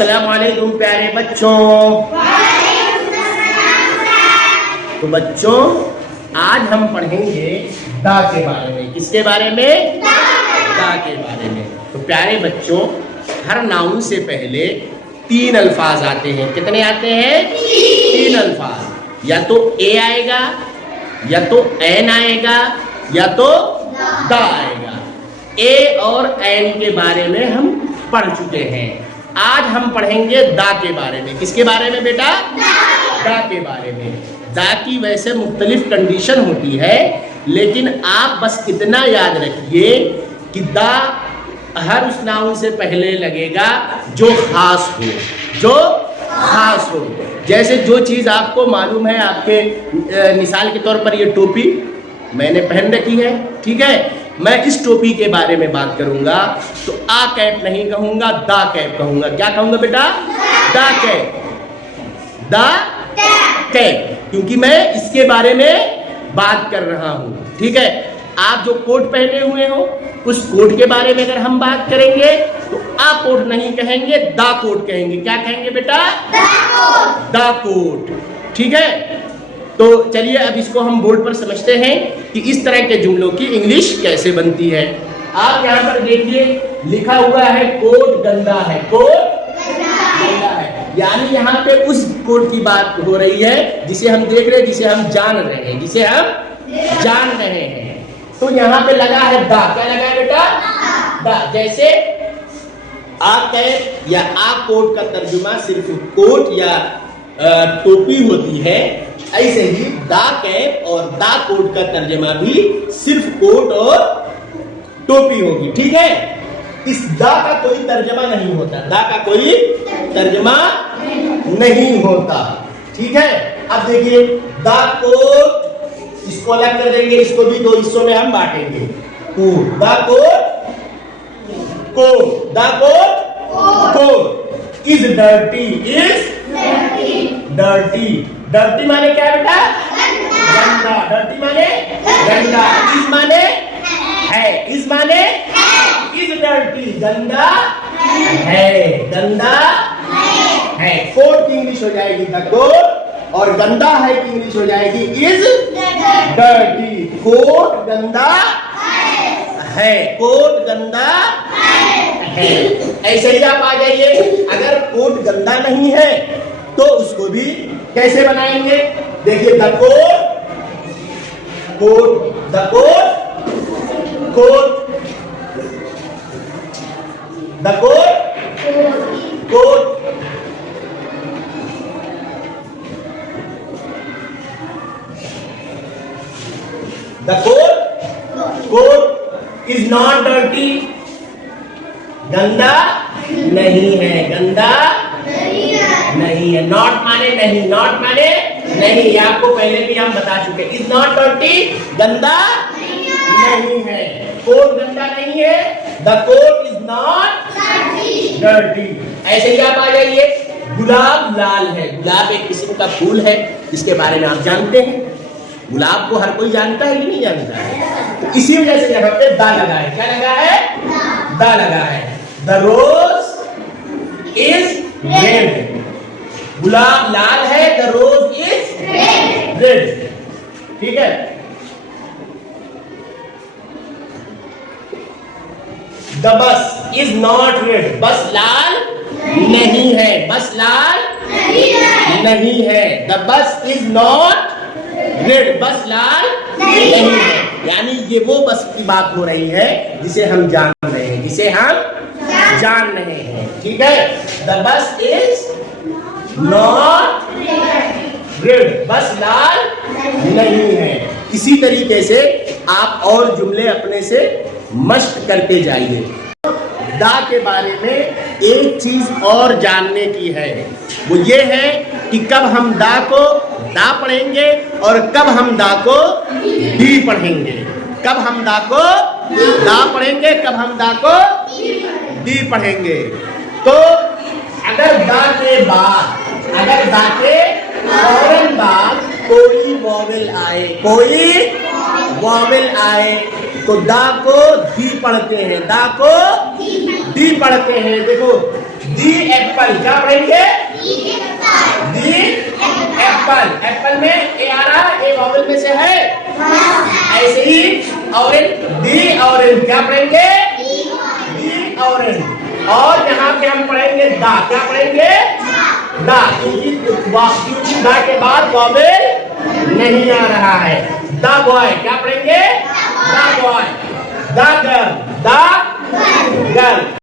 अस्सलाम वालेकुम प्यारे बच्चों। तो बच्चों आज हम पढ़ेंगे दा के बारे में। किसके बारे में? दा के बारे में। तो प्यारे बच्चों हर नाउन से पहले 3 अल्फाज आते हैं। कितने आते हैं? 3 अल्फाज। या तो ए आएगा, या तो एन आएगा, या तो दा आएगा। ए और एन के बारे में हम पढ़ चुके हैं। आज हम पढ़ेंगे दा के बारे में। किसके बारे में बेटा? दा के बारे में। दा की वैसे मुख्तलिफ कंडीशन होती है, लेकिन आप बस इतना याद रखिए कि दा हर उस नाउन से पहले लगेगा जो खास हो, जो खास हो। जैसे जो चीज़ आपको मालूम है, आपके मिसाल के तौर पर ये टोपी मैंने पहन रखी है, ठीक है, मैं इस टोपी के बारे में बात करूंगा तो आ कैप नहीं कहूंगा, दा कैप कहूंगा। क्या कहूंगा बेटा? दा कैप, दा कैप, क्योंकि मैं इसके बारे में बात कर रहा हूं। ठीक है, आप जो कोट पहने हुए हो उस कोट के बारे में अगर हम बात करेंगे तो आ कोट नहीं कहेंगे, दा कोट कहेंगे। क्या कहेंगे बेटा? दा कोट। ठीक है, तो चलिए अब इसको हम बोर्ड पर समझते हैं कि इस तरह के जुमलों की इंग्लिश कैसे बनती है। आप यहाँ पर देखिए लिखा हुआ है कोट गंदा है, कोट गंदा है, यानी यहाँ पे उस कोट की बात हो रही है जिसे हम देख रहे हैं, जिसे हम जान रहे हैं, जिसे हम जान रहे हैं। तो यहाँ पे लगा है दा। क्या लगा है बेटा? दा। जैसे आ कैप या आ कोट का तर्जुमा सिर्फ कोट या टोपी होती है, ऐसे ही दा कैप और दा कोट का तर्जमा भी सिर्फ कोट और टोपी होगी। ठीक है, इस दा का कोई तर्जमा नहीं होता, दा का कोई तर्जमा नहीं होता। ठीक है, अब देखिए दा कोट, इसको अलग कर देंगे, इसको भी 2 हिस्सों में हम बांटेंगे। Coat, the coat, coat, the coat, coat is dirty, is dirty. Dirty माने क्या बेटा? गंदा। डर्टी माने गंदा। इज माने है, इज माने इज डर्टी, गंदा है, गंदा है। कोट की इंग्लिश हो जाएगी द कोट, और गंदा है की इंग्लिश हो जाएगी इज डर्टी। कोट गंदा है, कोट गंदा है। ऐसे ही आप आ जाइए, अगर कोट गंदा नहीं है तो उसको भी कैसे बनाएंगे? देखिए the coat, coat, the coat, coat, the coat, coat, the coat, coat is not dirty. गंदा नहीं है, गंदा नहीं है। नॉट माने नहीं, नॉट माने नहीं, ये आपको पहले भी हम बता चुके। इज नॉट डर्टी, गंदा नहीं है। कोट गंदा नहीं है, the coat is not dirty. ऐसे ही आप आ जाइए, गुलाब लाल है। गुलाब एक किस्म का फूल है, इसके बारे में आप जानते हैं। गुलाब को हर कोई जानता है कि नहीं जानता है? तो इसी वजह से यहाँ पे दा लगा है। क्या लगा है? दा लगा है। The rose is red. गुलाब लाल है, द रोज इज रेड। ठीक है, the bus is not red. बस लाल नहीं है, बस लाल नहीं है। The bus is not red, बस लाल नहीं है। यानी ये वो बस की बात हो रही है जिसे हम जान रहे हैं, जिसे हम जान रहे हैं। ठीक है, the bus is not red, बस लाल नहीं है। इसी तरीके से आप और जुमले अपने से मश्क करते जाइए। दा के बारे में एक चीज और जानने की है, वो ये है कि कब हम दा को दा पढ़ेंगे और कब हम दा को दी पढ़ेंगे। कब हम दा को दा पढ़ेंगे, कब हम दा को दी पढ़ेंगे। तो अगर दा के बाद, अगर दा के फौरन बाद कोई वॉवेल आए, कोई वॉवेल आए तो दा को दी पढ़ते हैं, दा को दी पढ़ते हैं। देखो दी एप्पल, क्या पढ़ेंगे? दी एप्पल। एप्पल में ए आ रहा है, ए वॉवेल में से है, ऐसे ही ऑरेंज, दी ऑरेंज, क्या पढ़ेंगे? The orange. और यहाँ पे हम पढ़ेंगे दा, क्या पढ़ेंगे? दा, क्योंकि दा के बाद वॉवेल नहीं आ रहा है। दा बॉय, क्या पढ़ेंगे? दा बॉय। दा गर्ल, दा गर्ल।